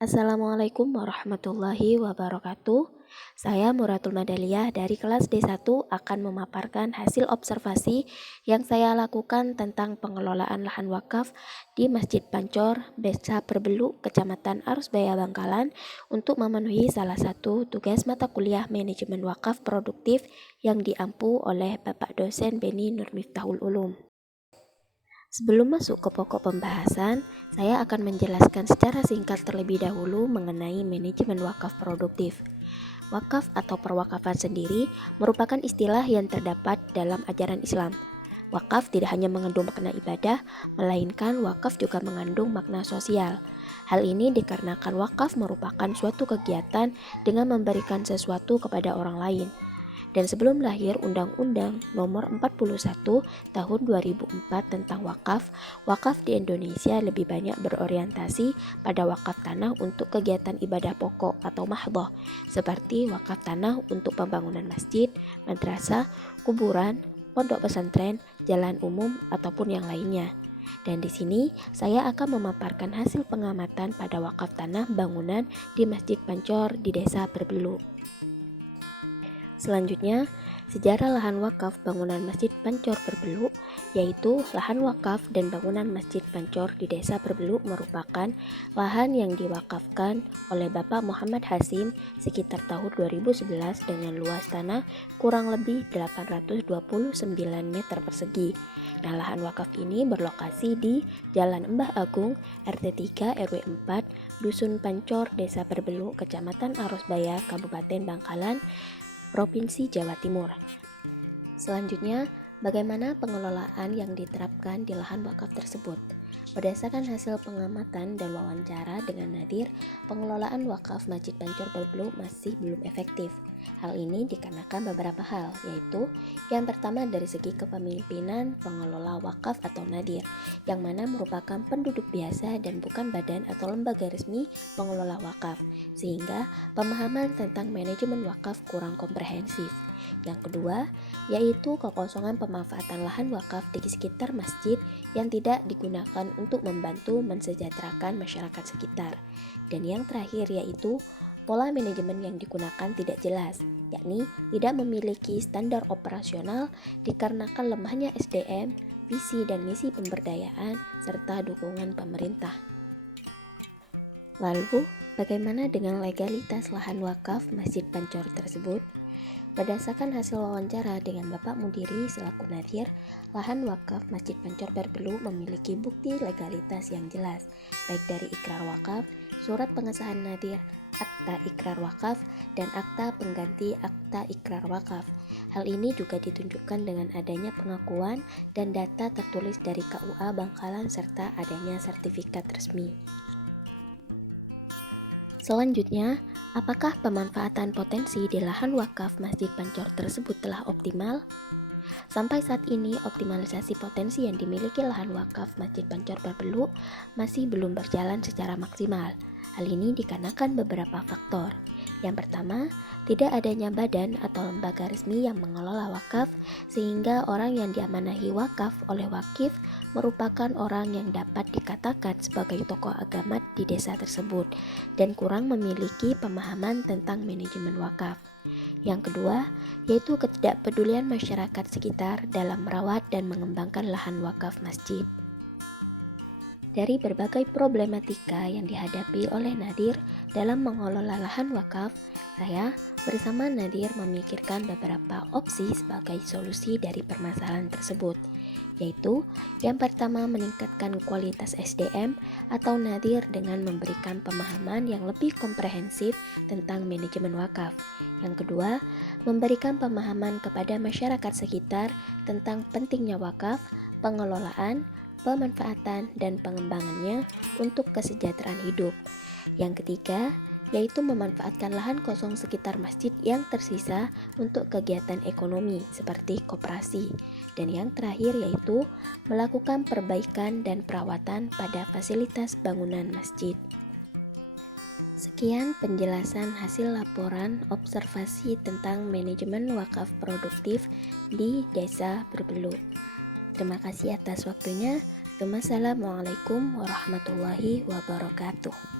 Assalamualaikum warahmatullahi wabarakatuh. Saya Muratul Madaliyah dari kelas D1 akan memaparkan hasil observasi yang saya lakukan tentang pengelolaan lahan wakaf di Masjid Pancor, Desa Perbelu, Kecamatan Arusbaya Bangkalan untuk memenuhi salah satu tugas mata kuliah manajemen wakaf produktif yang diampu oleh Bapak dosen Beni Nurmiftahul Ulum. Sebelum masuk ke pokok pembahasan, saya akan menjelaskan secara singkat terlebih dahulu mengenai manajemen wakaf produktif. Wakaf atau perwakafan sendiri merupakan istilah yang terdapat dalam ajaran Islam. Wakaf tidak hanya mengandung makna ibadah, melainkan wakaf juga mengandung makna sosial. Hal ini dikarenakan wakaf merupakan suatu kegiatan dengan memberikan sesuatu kepada orang lain. Dan sebelum lahir Undang-Undang Nomor 41 Tahun 2004 tentang wakaf, wakaf di Indonesia lebih banyak berorientasi pada wakaf tanah untuk kegiatan ibadah pokok atau mahdhah, seperti wakaf tanah untuk pembangunan masjid, madrasah, kuburan, pondok pesantren, jalan umum, ataupun yang lainnya. Dan di sini saya akan memaparkan hasil pengamatan pada wakaf tanah bangunan di Masjid Pancor di Desa Perbelu. Selanjutnya, sejarah lahan wakaf bangunan Masjid Pancor Perbelu, yaitu lahan wakaf dan bangunan Masjid Pancor di Desa Perbelu merupakan lahan yang diwakafkan oleh Bapak Muhammad Hasim sekitar tahun 2011 dengan luas tanah kurang lebih 829 meter persegi. Nah, lahan wakaf ini berlokasi di Jalan Embah Agung, RT 3 RW 4, Dusun Pancor, Desa Perbelu, Kecamatan Arusbaya, Kabupaten Bangkalan, Provinsi Jawa Timur. Selanjutnya, bagaimana pengelolaan yang diterapkan di lahan wakaf tersebut? Berdasarkan hasil pengamatan dan wawancara dengan Nadir, pengelolaan wakaf Masjid Pancor Perbelu masih belum efektif. Hal ini dikarenakan beberapa hal, yaitu yang pertama dari segi kepemimpinan pengelola wakaf atau Nadir, yang mana merupakan penduduk biasa dan bukan badan atau lembaga resmi pengelola wakaf, sehingga pemahaman tentang manajemen wakaf kurang komprehensif. Yang kedua, yaitu kekosongan pemanfaatan lahan wakaf di sekitar masjid yang tidak digunakan untuk membantu mensejahterakan masyarakat sekitar. Dan yang terakhir yaitu pola manajemen yang digunakan tidak jelas, yakni tidak memiliki standar operasional dikarenakan lemahnya SDM, visi dan misi pemberdayaan, serta dukungan pemerintah. Lalu, bagaimana dengan legalitas lahan wakaf Masjid Pancor tersebut? Berdasarkan hasil wawancara dengan Bapak Mudiri selaku Nadir, lahan wakaf Masjid Pancor Perbelu memiliki bukti legalitas yang jelas, baik dari ikrar wakaf, surat pengesahan Nadir, akta ikrar wakaf, dan akta pengganti akta ikrar wakaf. Hal ini juga ditunjukkan dengan adanya pengakuan dan data tertulis dari KUA Bangkalan serta adanya sertifikat resmi. Selanjutnya, apakah pemanfaatan potensi di lahan wakaf Masjid Pancor tersebut telah optimal? Sampai saat ini, optimalisasi potensi yang dimiliki lahan wakaf Masjid Pancor Perbelu masih belum berjalan secara maksimal. Hal ini dikarenakan beberapa faktor. Yang pertama, tidak adanya badan atau lembaga resmi yang mengelola wakaf, sehingga orang yang diamanahi wakaf oleh wakif merupakan orang yang dapat dikatakan sebagai tokoh agama di desa tersebut dan kurang memiliki pemahaman tentang manajemen wakaf. Yang kedua, yaitu ketidakpedulian masyarakat sekitar dalam merawat dan mengembangkan lahan wakaf masjid. Dari berbagai problematika yang dihadapi oleh Nadir dalam mengelola lahan wakaf, saya bersama Nadir memikirkan beberapa opsi sebagai solusi dari permasalahan tersebut, yaitu yang pertama meningkatkan kualitas SDM atau Nadir dengan memberikan pemahaman yang lebih komprehensif tentang manajemen wakaf. Yang kedua, memberikan pemahaman kepada masyarakat sekitar tentang pentingnya wakaf, pengelolaan, pemanfaatan, dan pengembangannya untuk kesejahteraan hidup. Yang ketiga, yaitu memanfaatkan lahan kosong sekitar masjid yang tersisa untuk kegiatan ekonomi seperti koperasi. Dan yang terakhir yaitu melakukan perbaikan dan perawatan pada fasilitas bangunan masjid. Sekian penjelasan hasil laporan observasi tentang manajemen wakaf produktif di Desa Perbelu. Terima kasih atas waktunya. Wassalamualaikum warahmatullahi wabarakatuh.